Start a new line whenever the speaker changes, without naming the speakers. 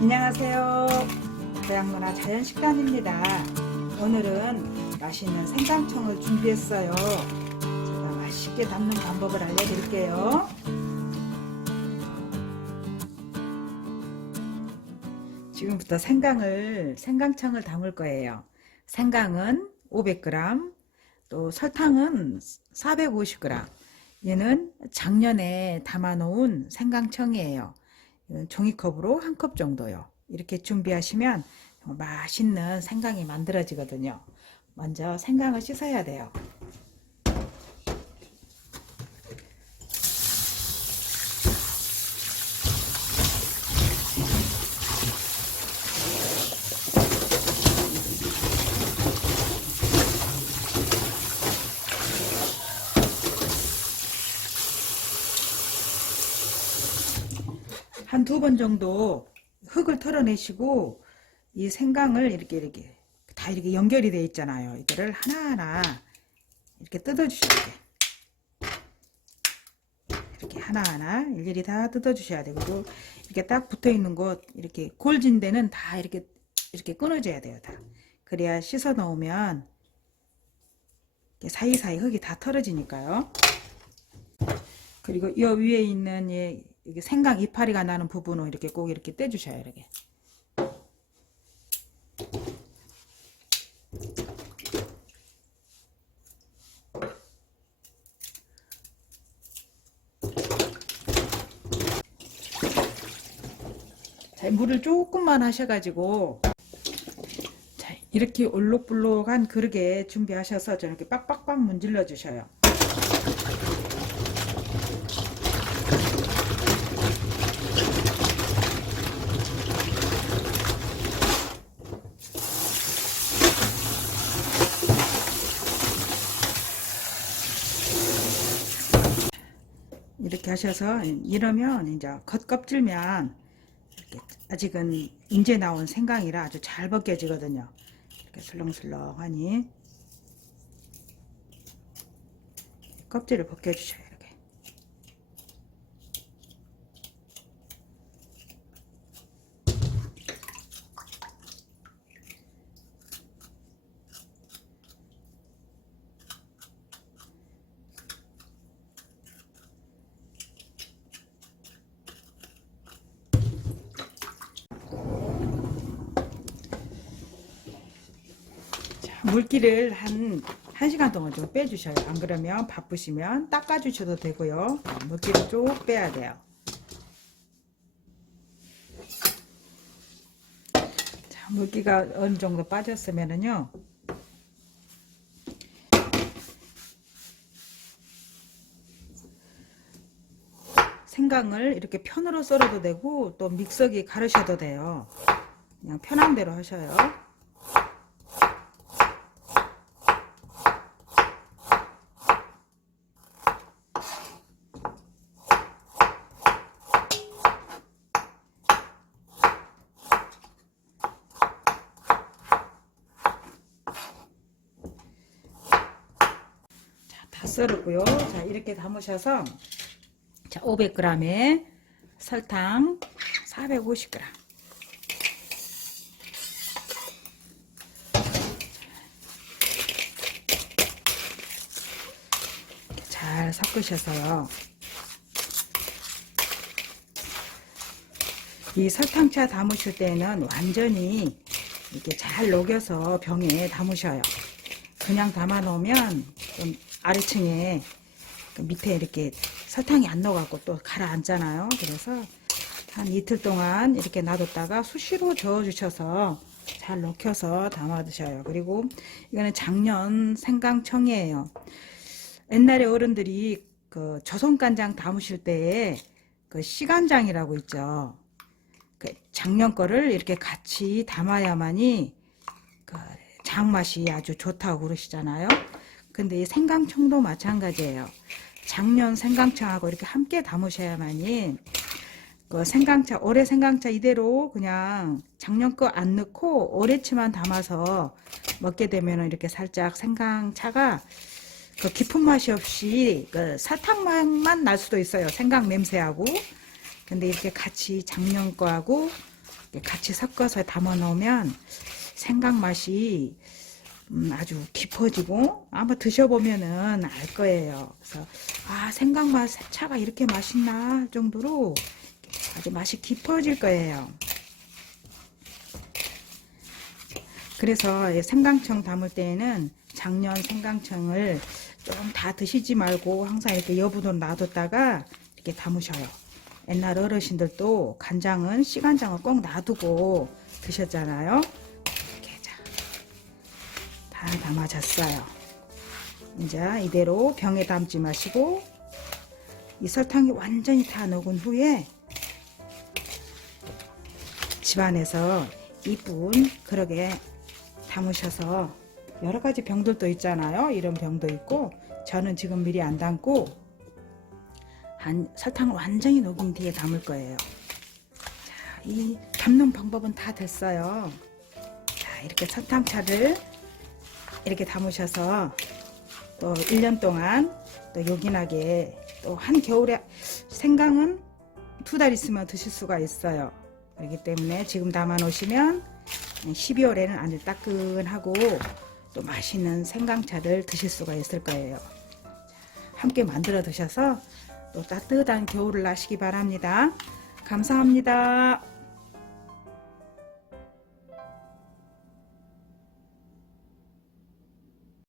안녕하세요. 고향문화 자연식단입니다. 오늘은 맛있는 생강청을 준비했어요. 제가 맛있게 담는 방법을 알려드릴게요. 지금부터 생강을, 생강청을 담을 거예요. 생강은 500g, 또 설탕은 450g. 얘는 작년에 담아놓은 생강청이에요. 이건 종이컵으로 한 컵 정도요. 이렇게 준비하시면 맛있는 생강이 만들어지거든요. 먼저 생강을 씻어야 돼요. 한 두 번 정도 흙을 털어내시고 이 생강을 이렇게 이렇게 다 이렇게 연결이 되어 있잖아요. 이거를 하나하나 이렇게 뜯어주셔야 돼. 이렇게 하나하나 일일이 다 뜯어주셔야 되고 이렇게 딱 붙어 있는 곳 이렇게 골진 데는 다 이렇게 이렇게 끊어줘야 돼요. 다 그래야 씻어 이렇게 사이사이 흙이 다 털어지니까요. 그리고 이 위에 있는 이 이게 생강 이파리가 나는 부분을 이렇게 꼭 이렇게 떼주셔요 이렇게. 자, 물을 조금만 하셔가지고 자, 이렇게 올록불록한 그릇에 준비하셔서 저렇게 빡빡빡 문질러 주셔요 하셔서 이러면 이제 겉껍질면 이렇게 아직은 인제 나온 생강이라 아주 잘 벗겨지거든요. 이렇게 슬렁슬렁하니 껍질을 벗겨주셔요. 물기를 한 1시간 동안 좀 빼주셔요. 안 그러면 바쁘시면 닦아주셔도 되고요. 물기를 쭉 빼야 돼요. 자, 물기가 어느 정도 빠졌으면은요. 생강을 이렇게 편으로 썰어도 되고 또 믹서기 가르셔도 돼요. 그냥 편한 대로 하셔요. 썰었고요. 자, 이렇게 담으셔서 자, 500g에 설탕 450g. 이렇게 잘 섞으셔서요. 이 설탕차 담으실 때는 완전히 이렇게 잘 녹여서 병에 담으셔요. 그냥 담아 놓으면 좀 아래층에 그 밑에 이렇게 설탕이 안 녹아갖고 또 가라앉잖아요. 그래서 한 이틀 동안 이렇게 놔뒀다가 수시로 저어주셔서 잘 녹여서 담아 드셔요. 그리고 이거는 작년 생강청이에요. 옛날에 어른들이 그 조선간장 담으실 때에 그 시간장이라고 있죠. 그 작년 거를 이렇게 같이 담아야만이 그 장맛이 아주 좋다고 그러시잖아요. 근데 이 생강청도 마찬가지예요. 작년 생강청하고 이렇게 함께 담으셔야만이 그 생강차 올해 생강차 이대로 그냥 작년 거 안 넣고 올해치만 담아서 먹게 되면 이렇게 살짝 생강차가 그 깊은 맛이 없이 그 사탕 맛만 날 수도 있어요. 생강 냄새하고. 근데 이렇게 같이 작년 거하고 같이 섞어서 담아 놓으면 생강 맛이 음, 아주 깊어지고 아마 드셔보면은 알 거예요. 그래서 아 생강 맛 차가 이렇게 맛있나 할 정도로 아주 맛이 깊어질 거예요. 그래서 이 생강청 담을 때에는 작년 생강청을 좀 다 드시지 말고 항상 이렇게 여분으로 놔뒀다가 이렇게 담으셔요. 옛날 어르신들도 간장은 씨간장을 꼭 놔두고 드셨잖아요. 다 담아졌어요. 이제 이대로 병에 담지 마시고 이 설탕이 완전히 다 녹은 후에 집안에서 이쁜 그러게 담으셔서 여러 가지 병들도 있잖아요. 이런 병도 있고 저는 지금 미리 안 담고 한 설탕을 완전히 녹인 뒤에 담을 거예요. 자, 이 담는 방법은 다 됐어요. 자, 이렇게 설탕차를 이렇게 담으셔서 또 1년 동안 또 요긴하게 또 한 겨울에 생강은 두 달 있으면 드실 수가 있어요. 그렇기 때문에 지금 담아 놓으시면 12월에는 아주 따끈하고 또 맛있는 생강차를 드실 수가 있을 거예요. 함께 만들어 드셔서 또 따뜻한 겨울을 나시기 바랍니다. 감사합니다.